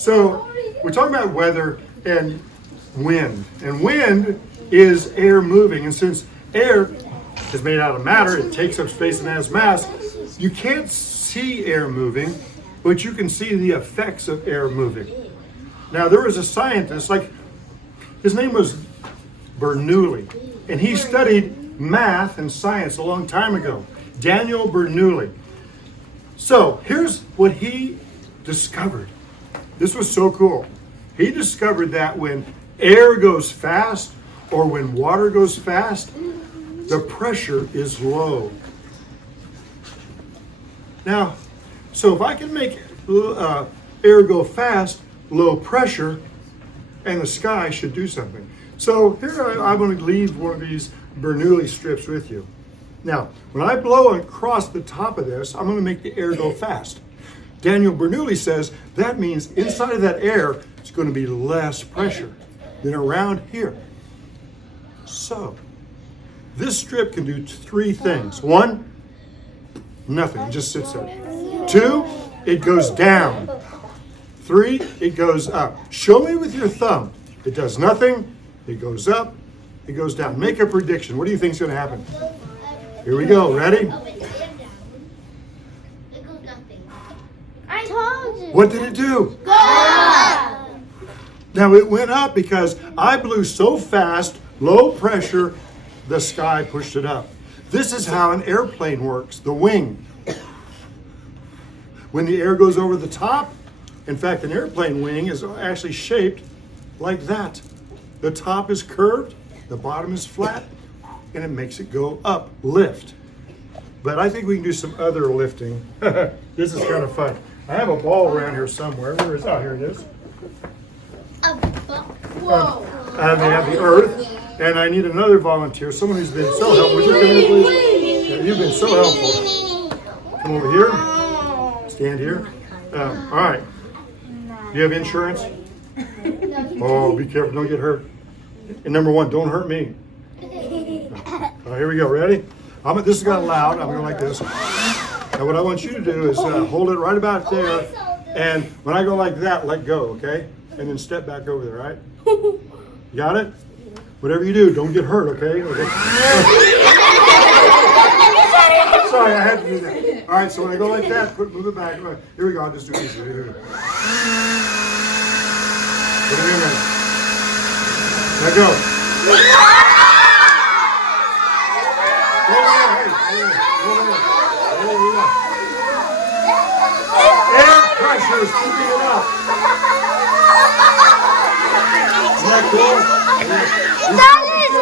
So we're talking about weather and wind. And wind is air moving. And since air is made out of matter, it takes up space and has mass, you can't see air moving, but you can see the effects of air moving. Now, there was a scientist, his name was Bernoulli, and he studied math and science a long time ago. Daniel Bernoulli. So, here's what he discovered. This was so cool. He discovered that when air goes fast or when water goes fast, the pressure is low. Now, so if I can make air go fast, low pressure, and the sky should do something. So here I'm going to leave one of these Bernoulli strips with you. Now, when I blow across the top of this, I'm going to make the air go fast. Daniel Bernoulli says that means inside of that air, it's going to be less pressure than around here. So, this strip can do three things. One, nothing, it just sits there. Two, it goes down. Three, it goes up. Show me with your thumb. It does nothing, it goes up, it goes down. Make a prediction. What do you think is going to happen? Here we go. Ready? I told you. What did it do? Go up. Now it went up because I blew so fast, low pressure, the sky pushed it up. This is how an airplane works, the wing. When the air goes over the top, in fact, an airplane wing is actually shaped like that. The top is curved, the bottom is flat, and it makes it go up, lift. But I think we can do some other lifting. This is kind of fun. I have a ball around here somewhere. Where is it? Oh, here it is. Whoa. And they have the earth, and I need another volunteer, someone who's been so helpful. Would you come here, please? Yeah, you've been so helpful. Come over here. Stand here. All right. Do you have insurance? Oh, be careful, don't get hurt. And number one, don't hurt me. Here we go, ready? This is kind of loud, I'm going like this. Now what I want you to do is hold it right about there, and when I go like that, let go, okay? And then step back over there, right? You got it? Whatever you do, don't get hurt, okay? Sorry, I had to do that. All right, so when I go like that, move it back. Here we go, I'll just do it easier. Here we go. Put it in there. Let go. Air pressure is keeping it up. Isn't that cool? That is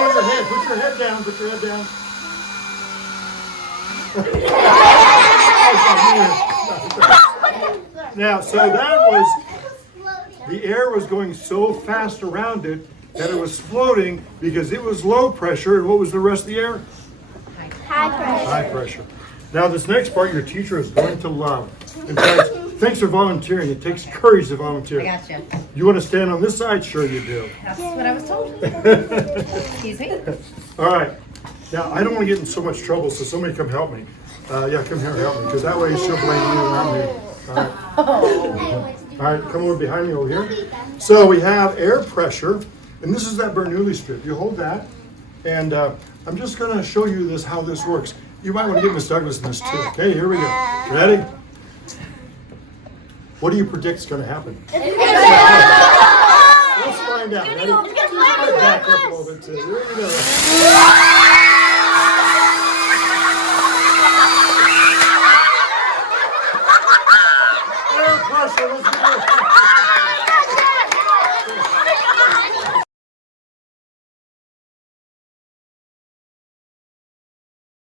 actually. Put your head down. Put your head down. Now, so that was, the air was going so fast around it that it was floating because it was low pressure. And what was the rest of the air? High pressure. High pressure. Now, this next part your teacher is going to love. In fact, thanks for volunteering. It takes courage to volunteer. I gotcha. You want to stand on this side? Sure you do. That's what I was told. Excuse me. All right. Now, I don't want to get in so much trouble, so somebody come help me. Yeah, come here and help me, because that way she'll blame you, not me. All right. All right, come over behind me over here. So we have air pressure, and this is that Bernoulli strip. You hold that, and I'm just going to show you how this works. You might want to get Miss Douglas in this too. Okay, here we go. Ready? What do you predict is going to happen? Let's find out. Ready? Back up a little bit too. Here we go.